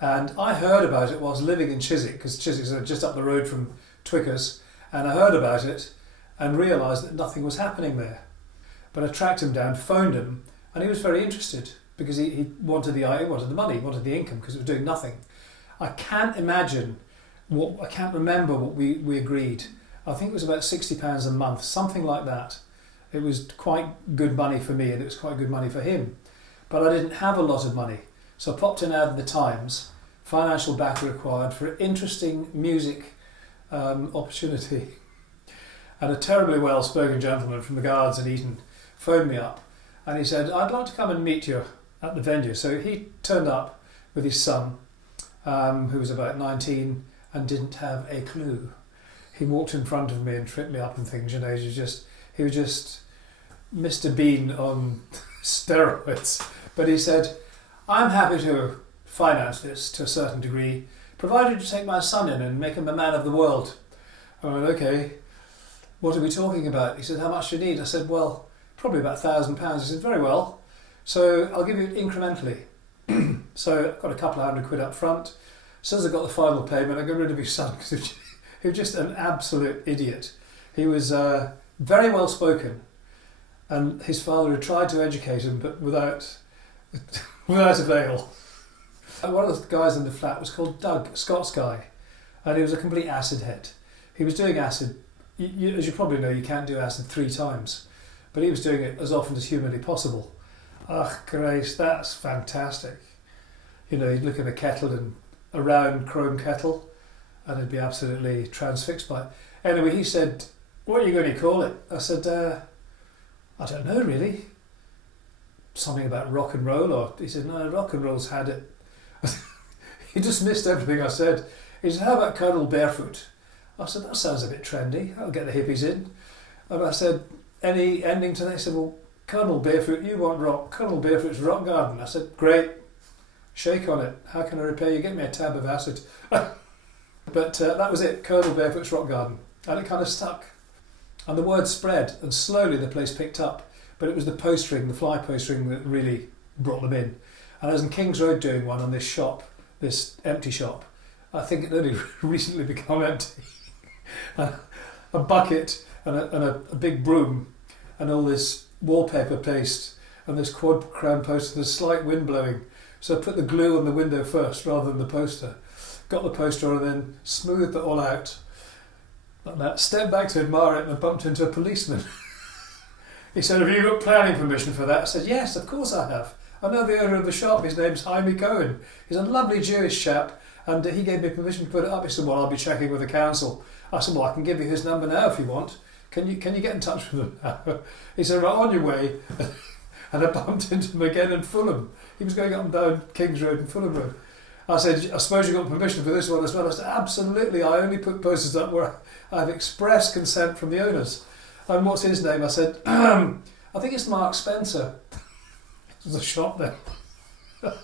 And I heard about it whilst living in Chiswick, because Chiswick's just up the road from Twickers, and I heard about it and realised that nothing was happening there. But I tracked him down, phoned him, and he was very interested because he wanted the money, he wanted the income, because it was doing nothing. I can't remember what we agreed. I think it was about £60 a month, something like that. It was quite good money for me, and it was quite good money for him. But I didn't have a lot of money. So I popped an ad in the Times, financial backer required for an interesting music opportunity. And a terribly well-spoken gentleman from the Guards in Eton phoned me up, and he said, I'd like to come and meet you at the venue. So he turned up with his son, who was about 19 and didn't have a clue. He walked in front of me and tripped me up and things, you know. He was just Mr. Bean on steroids. But he said, I'm happy to finance this to a certain degree, provided you take my son in and make him a man of the world. I went, okay, what are we talking about? He said, how much do you need? I said, well, probably about £1,000. He said, very well, so I'll give you it incrementally. So I got a couple of £100 up front. As soon as I got the final payment, I got rid of his son, because he was just an absolute idiot. He was very well spoken, and his father had tried to educate him, but without avail. One of the guys in the flat was called Doug, a Scots guy, and he was a complete acid head. He was doing acid, as you probably know, you can't do acid 3 times, but he was doing it as often as humanly possible. Ah, Grace, that's fantastic. You know, he'd look at a kettle, and a round chrome kettle, and he'd be absolutely transfixed by it. Anyway, he said, what are you going to call it? I said, I don't know really. Something about rock and roll, or he said, no, rock and roll's had it. He dismissed everything I said. He said, how about Colonel Barefoot? I said, that sounds a bit trendy, I'll get the hippies in. And I said, any ending to that? He said, well, Colonel Barefoot, you want rock, Colonel Barefoot's Rock Garden. I said, great, shake on it, how can I repay you? Get me a tab of acid. But that was it, Colonel Barefoot's Rock Garden. And it kind of stuck. And the word spread, and slowly the place picked up. But it was the postering, the fly postering, that really brought them in. And I was in King's Road doing one on this shop, this empty shop. I think it only recently become empty. A bucket and a big broom, and all this wallpaper paste, and this quad crown poster, there's slight wind blowing. So I put the glue on the window first rather than the poster. Got the poster on and then smoothed it all out. Like that. Stepped back to admire it, and I bumped into a policeman. He said, have you got planning permission for that? I said, yes, of course I have. I know the owner of the shop, his name's Jaime Cohen. He's a lovely Jewish chap, and he gave me permission to put it up. He said, well, I'll be checking with the council. I said, well, I can give you his number now if you want. Can you get in touch with him now? He said, right, on your way. And I bumped into him again in Fulham. He was going up and down King's Road and Fulham Road. I said, I suppose you got permission for this one as well? I said, absolutely, I only put posters up where I have express consent from the owners. And what's his name? I said, I think it's Mark Spencer. There's a shop there.